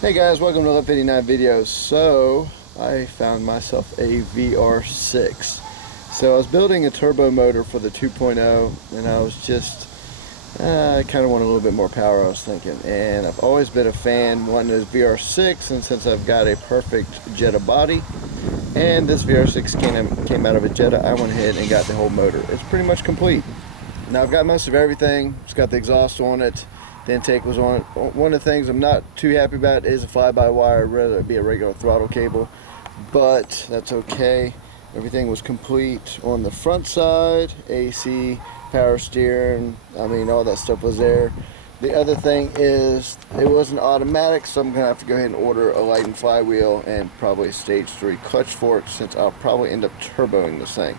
Hey guys, welcome to Love 59 Videos. So, I found myself a VR6. So I was building a turbo motor for the 2.0 and I was just, I kind of want a little bit more power, I was thinking. And I've always been a fan wanting this VR6, and since I've got a perfect Jetta body, and this VR6 came out of a Jetta, I went ahead and got the whole motor. It's pretty much complete. Now I've got most of everything. It's got the exhaust on it. The intake was on it. One of the things I'm not too happy about is a fly-by-wire. I'd rather it be a regular throttle cable, but that's okay. Everything was complete on the front side. AC, power steering, I mean, all that stuff was there. The other thing is it wasn't automatic, so I'm gonna have to go ahead and order a light and flywheel and probably a stage 3 clutch fork, since I'll probably end up turboing this thing.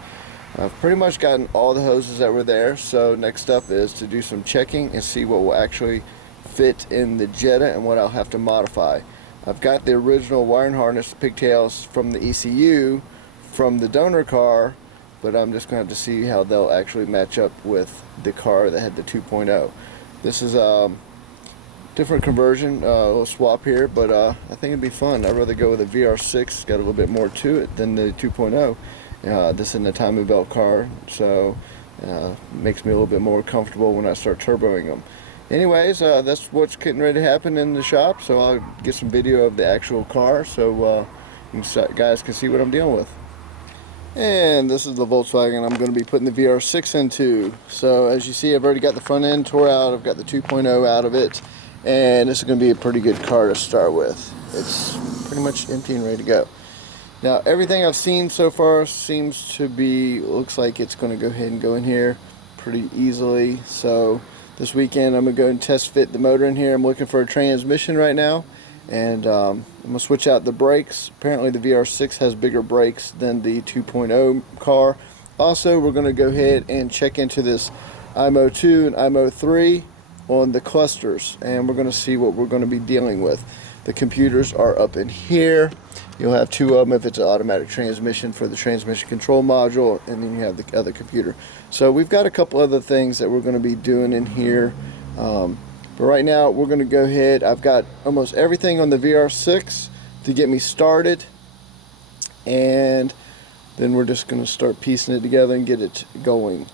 I've pretty much gotten all the hoses that were there, so next up is to do some checking and see what will actually fit in the Jetta and what I'll have to modify. I've got the original wiring harness pigtails from the ECU from the donor car, but I'm just going to have to see how they'll actually match up with the car that had the 2.0. This is a different conversion, a little swap here, but I think it'd be fun. I'd rather go with a VR6, it's got a little bit more to it than the 2.0. This isn't a timing belt car, so makes me a little bit more comfortable when I start turboing them. Anyways, that's what's getting ready to happen in the shop, so I'll get some video of the actual car so you guys can see what I'm dealing with. And this is the Volkswagen I'm going to be putting the VR6 into. So as you see, I've already got the front end tore out, I've got the 2.0 out of it, and this is going to be a pretty good car to start with. It's pretty much empty and ready to go. Now everything I've seen so far seems to be, looks like it's going to go ahead and go in here pretty easily. So this weekend I'm going to go and test fit the motor in here. I'm looking for a transmission right now, and I'm going to switch out the brakes. Apparently the VR6 has bigger brakes than the 2.0 car. Also, we're going to go ahead and check into this IMO 2 and IMO 3 on the clusters, and we're going to see what we're going to be dealing with. The computers are up in here. You'll have two of them if it's an automatic transmission for the transmission control module, and then you have the other computer. So we've got a couple other things that we're going to be doing in here. But right now we're going to go ahead. I've got almost everything on the VR6 to get me started, and then we're just going to start piecing it together and get it going.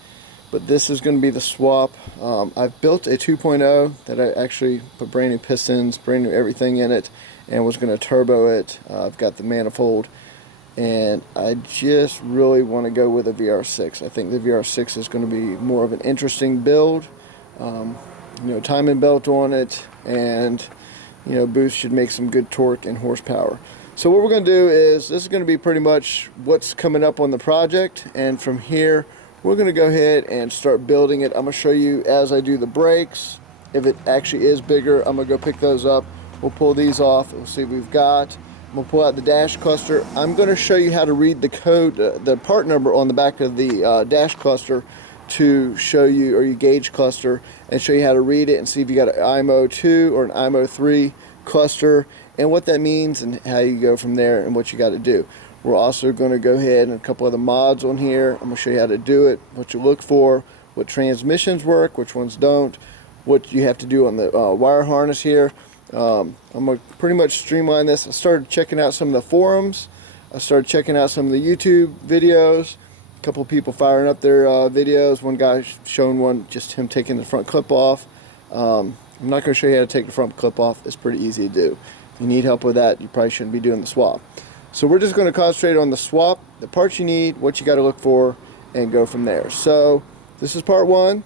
But this is going to be the swap. I've built a 2.0 that I actually put brand new pistons, brand new everything in it, and was going to turbo it. I've got the manifold, and I just really want to go with a VR6. I think the VR6 is going to be more of an interesting build. Timing belt on it, and boost should make some good torque and horsepower. So what we're going to do is, this is going to be pretty much what's coming up on the project, and from here we're going to go ahead and start building it. I'm going to show you as I do the brakes. If it actually is bigger, I'm going to go pick those up. We'll pull these off. We'll see what we've got. I'm going to pull out the dash cluster. I'm going to show you how to read the code, the part number on the back of the dash cluster, to show you, or your gauge cluster, and show you how to read it and see if you got an IMO 2 or an IMO 3 cluster, and what that means and how you go from there and what you got to do. We're also going to go ahead and a couple other mods on here. I'm going to show you how to do it, what you look for, what transmissions work, which ones don't, what you have to do on the wire harness here. I'm going to pretty much streamline this. I started checking out some of the forums. I started checking out some of the YouTube videos. A couple of people firing up their videos. One guy showing one, just him taking the front clip off. I'm not going to show you how to take the front clip off. It's pretty easy to do. If you need help with that, you probably shouldn't be doing the swap. So we're just going to concentrate on the swap, the parts you need, what you got to look for, and go from there. So this is part one.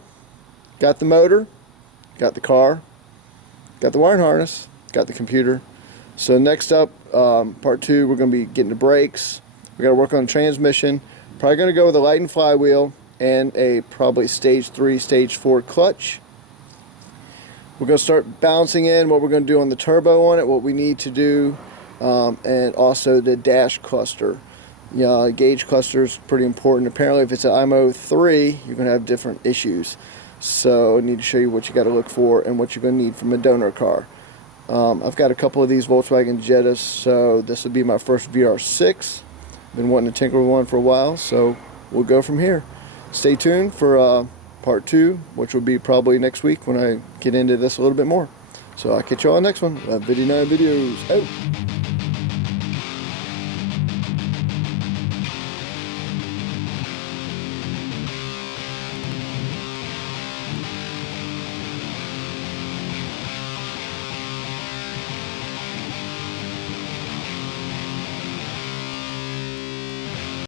Got the motor, got the car, got the wiring harness, got the computer. So next up, part two, we're going to be getting the brakes. We got to work on the transmission. Probably going to go with a light and flywheel and a probably stage 3, stage 4 clutch. We're going to start balancing in what we're going to do on the turbo on it, what we need to do. And also the dash cluster. Gauge cluster is pretty important. Apparently if it's an IMO 3, you're going to have different issues. So I need to show you what you got to look for and what you're going to need from a donor car. I've got a couple of these Volkswagen Jettas, so this will be my first VR6. Been wanting to tinker with one for a while, so we'll go from here. Stay tuned for part two, which will be probably next week when I get into this a little bit more. So I'll catch you all next one. 59 videos out.